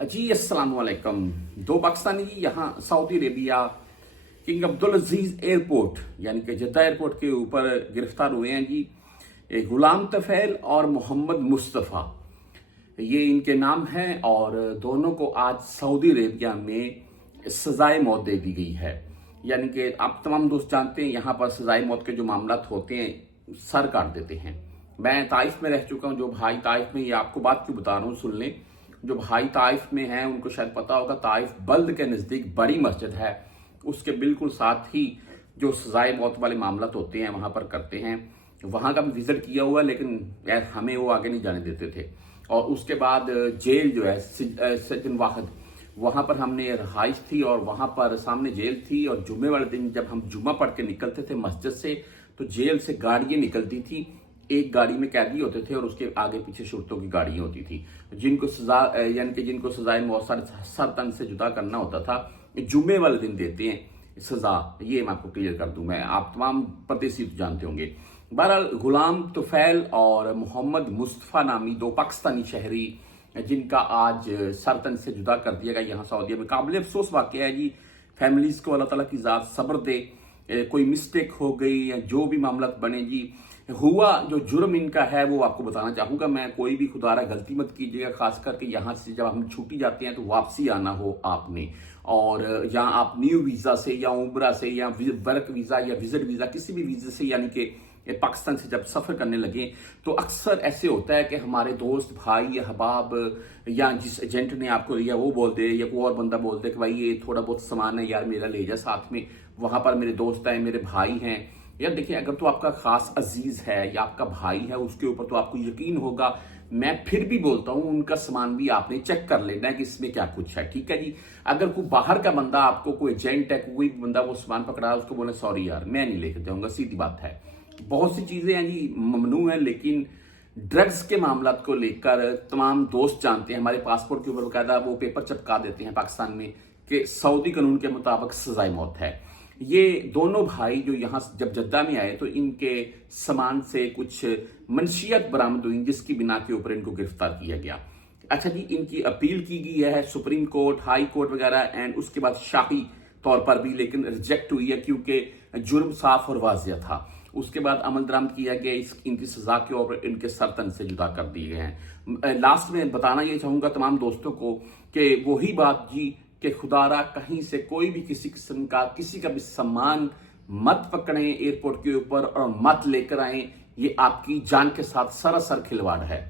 जी अस्सलाम वालेकुम। दो पाकिस्तानी यहाँ सऊदी अरेबिया किंग अब्दुल अजीज एयरपोर्ट यानी कि जद्दा एयरपोर्ट के ऊपर गिरफ्तार हुए हैं जी। गुलाम तफैल और मोहम्मद मुस्तफ़ा ये इनके नाम हैं और दोनों को आज सऊदी अरेबिया में सजाए मौत दे दी गई है। यानी कि आप तमाम दोस्त जानते हैं यहाँ पर सजाए मौत के जो मामला होते हैं सर काट देते हैं। मैं ताइफ में रह चुका हूँ। जो भाई ताइफ में, ये आपको बात क्यों बता रहा हूँ सुन लें। जो भाई ताइफ में हैं उनको शायद पता होगा, ताइफ बल्द के नज़दीक बड़ी मस्जिद है, उसके बिल्कुल साथ ही जो सजाए मौत वाले मामला होते हैं वहाँ पर करते हैं। वहाँ का भी विजिट किया हुआ, लेकिन यार हमें वो आगे नहीं जाने देते थे। और उसके बाद जेल जो है सजन वाहिद, वहाँ पर हमने रहाइश थी और वहाँ पर सामने जेल थी। और जुम्मे वाले दिन जब हम जुम्मा पढ़ के निकलते थे मस्जिद से, तो जेल से गाड़ियाँ निकलती थी। एक गाड़ी में कैदी होते थे और उसके आगे पीछे शुरतों की गाड़ियाँ होती थी। जिनको सजा यानी कि जिनको सजाए मौत सर तन से जुदा करना होता था, जुम्मे वाले दिन देते हैं सजा। ये मैं आपको क्लियर कर दूं, मैं आप तमाम परदेसी जानते होंगे। बहरहाल गुलाम तुफैल और मोहम्मद मुस्तफ़ा नामी दो पाकिस्तानी शहरी जिनका आज सरतन से जुदा कर दिया गया यहाँ सऊदीया में, काबिल अफसोस वाक़या है जी। फैमिलीज को अल्लाह ताला की ज़ात सब्र दे। कोई मिस्टेक हो गई या जो भी मामला बने जी, हुआ जो जुर्म इनका है वो आपको बताना चाहूँगा मैं। कोई भी खुदारा गलती मत कीजिएगा, खास करके यहाँ से जब हम छुट्टी जाते हैं तो वापसी आना हो आपने। और यहाँ आप न्यू वीज़ा से या उम्रा से या वर्क वीज़ा या विजिट वीज़ा किसी भी वीज़े से यानी कि पाकिस्तान से जब सफ़र करने लगे, तो अक्सर ऐसे होता है कि हमारे दोस्त भाई या अहबाब या जिस एजेंट ने आपको लिया वो बोल दे या कोई और बंदा बोल दे कि भाई ये थोड़ा बहुत सामान है यार मेरा ले जा साथ में, वहाँ पर मेरे दोस्त हैं, मेरे भाई हैं। यार देखिए, अगर तो आपका खास अजीज है या आपका भाई है, उसके ऊपर तो आपको यकीन होगा। मैं फिर भी बोलता हूं उनका सामान भी आपने चेक कर लेना है कि इसमें क्या कुछ है, ठीक है जी। अगर कोई बाहर का बंदा आपको, कोई एजेंट है, कोई बंदा वो सामान पकड़ा है, उसको बोले सॉरी यार मैं नहीं लेकर जाऊंगा, सीधी बात है। बहुत सी चीजें हैं जी ममनू है, लेकिन ड्रग्स के मामला को लेकर तमाम दोस्त जानते हैं। हमारे पासपोर्ट के ऊपर बकायदा वो पेपर चिपका देते हैं पाकिस्तान में कि सऊदी कानून के मुताबिक सजाए मौत है। ये दोनों भाई जो यहाँ जब जद्दा में आए तो इनके सामान से कुछ मनशियत बरामद हुई, जिसकी बिना के ऊपर इनको गिरफ्तार किया गया। अच्छा जी, इनकी अपील की गई है सुप्रीम कोर्ट, हाई कोर्ट वगैरह एंड उसके बाद शाही तौर पर भी, लेकिन रिजेक्ट हुई है क्योंकि जुर्म साफ और वाजिया था। उसके बाद अमल दरामद किया गया, इनकी सजा के ऊपर इनके सरतन से जुदा कर दिए गए हैं। लास्ट में बताना ये चाहूंगा तमाम दोस्तों को कि वही बात जी कि खुदारा कहीं से कोई भी किसी किस्म का किसी का भी सामान मत पकड़ें एयरपोर्ट के ऊपर और मत लेकर आएं। ये आपकी जान के साथ सरासर खिलवाड़ है।